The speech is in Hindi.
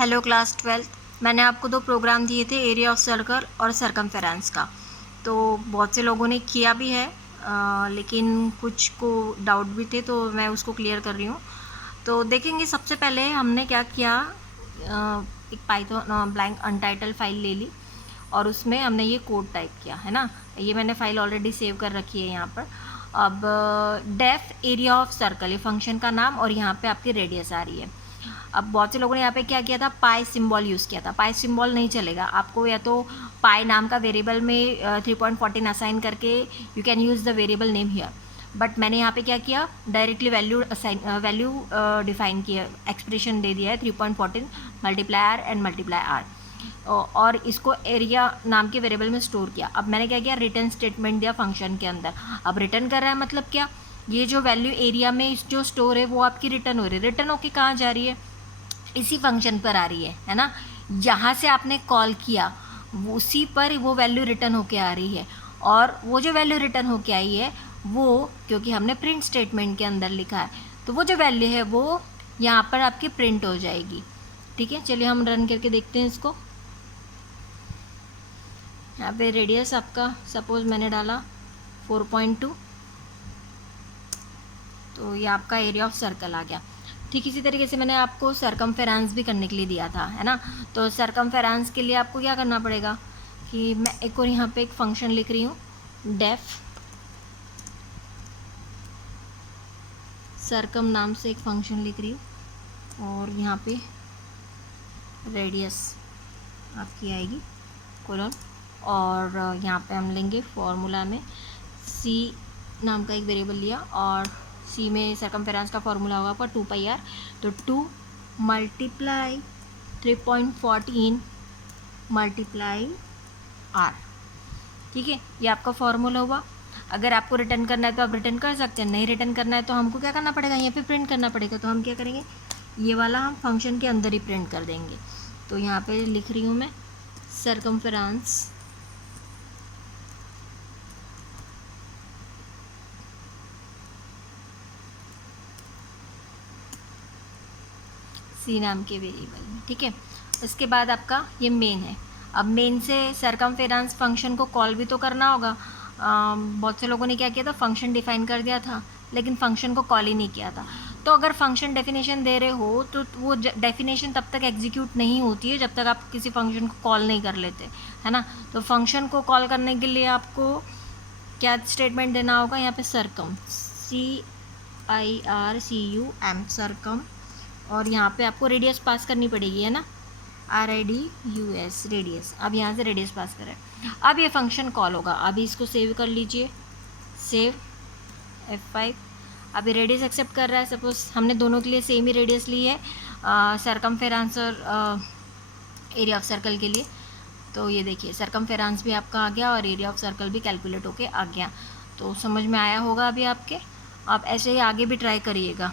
Hello class 12th। मैंने आपको दो प्रोग्राम दिए थे, एरिया ऑफ सर्कल और सरकमफेरेंस का। तो बहुत से लोगों ने किया भी है, लेकिन कुछ को डाउट भी थे, तो मैं उसको क्लियर कर रही हूँ। तो देखेंगे, सबसे पहले हमने क्या किया, एक पाइथन ब्लैंक अनटाइटल फाइल ले ली और उसमें हमने ये कोड टाइप किया है ना। ये मैंने फाइल ऑलरेडी सेव कर रखी है यहाँ पर। अब डेफ एरिया ऑफ सर्कल, ये फंक्शन का नाम, और यहाँ पे आपकी रेडियस आ रही है। अब बहुत से लोगों ने यहाँ पे क्या किया था, पाई सिंबल यूज़ किया था। पाई सिंबल नहीं चलेगा आपको, या तो पाई नाम का वेरिएबल में 3.14 असाइन करके you can use the variable name here. But मैंने यहाँ पे क्या किया, डायरेक्टली वैल्यू डिफाइन किया, एक्सप्रेशन दे दिया है 3.14 multiply R and multiply R, और इसको एरिया नाम के वेरिएबल में स्टोर किया। अब मैंने क्या किया, रिटर्न स्टेटमेंट दिया फंक्शन के अंदर। अब रिटर्न कर रहा है मतलब क्या, ये जो वैल्यू एरिया में जो स्टोर है वो आपकी रिटर्न हो रही है। रिटर्न होके कहाँ जा रही है, इसी फंक्शन पर आ रही है ना। यहाँ से आपने कॉल किया, उसी पर वो वैल्यू रिटर्न होके आ रही है। और वो जो वैल्यू रिटर्न होके आई है वो, क्योंकि हमने प्रिंट स्टेटमेंट के अंदर लिखा है, तो वो जो वैल्यू है वो यहाँ पर आपकी प्रिंट हो जाएगी। ठीक है, चलिए हम रन करके देखते हैं इसको। यहाँ पे रेडियस आपका सपोज मैंने डाला 4.2, तो ये आपका एरिया ऑफ सर्कल आ गया। ठीक इसी तरीके से मैंने आपको सरकमफेरेंस भी करने के लिए दिया था, है ना। तो सरकमफेरेंस के लिए आपको क्या करना पड़ेगा कि मैं एक और यहाँ पे एक फंक्शन लिख रही हूँ, डेफ सरकम नाम से एक फंक्शन लिख रही हूँ, और यहाँ पे रेडियस आपकी आएगी कोलन, और यहाँ पे हम लेंगे फॉर्मूला में सी नाम का एक वेरिएबल लिया, और सी में सरकमफेरेंस का फॉर्मूला होगा आपका 2πr, तो 2 मल्टीप्लाई 3.14 मल्टीप्लाई आर। ठीक है, ये आपका फॉर्मूला हुआ। अगर आपको रिटर्न करना है तो आप रिटर्न कर सकते हैं, नहीं रिटर्न करना है तो हमको क्या करना पड़ेगा, यहाँ पे प्रिंट करना पड़ेगा। तो हम क्या करेंगे, ये वाला हम फंक्शन के अंदर ही प्रिंट कर देंगे। तो यहाँ पे लिख रही हूँ मैं सरकमफेरेंस सी नाम के वेरिएबल में। ठीक है, उसके बाद आपका ये मेन है। अब मेन से सरकमफेरेंस फंक्शन को कॉल भी तो करना होगा। बहुत से लोगों ने क्या किया था, फंक्शन डिफाइन कर दिया था लेकिन फंक्शन को कॉल ही नहीं किया था। तो अगर फंक्शन डेफिनेशन दे रहे हो तो वो डेफिनेशन तब तक एग्जीक्यूट नहीं होती है जब तक आप किसी फंक्शन को कॉल नहीं कर लेते, है ना। तो फंक्शन को कॉल करने के लिए आपको क्या स्टेटमेंट देना होगा, यहाँ पे सरकम, CIRCUM सरकम, और यहाँ पे आपको रेडियस पास करनी पड़ेगी, है ना, RIDUS रेडियस। अब यहाँ से रेडियस पास करें, अब ये फंक्शन कॉल होगा। अभी इसको सेव कर लीजिए, सेव F5। अभी रेडियस एक्सेप्ट कर रहा है, सपोज हमने दोनों के लिए सेम ही रेडियस ली है, सरकमफेरेंस और एरिया ऑफ सर्कल के लिए। तो ये देखिए सरकमफेरेंस भी आपका आ गया और एरिया ऑफ सर्कल भी कैलकुलेट होके आ गया। तो समझ में आया होगा अभी आपके। आप ऐसे ही आगे भी ट्राई करिएगा।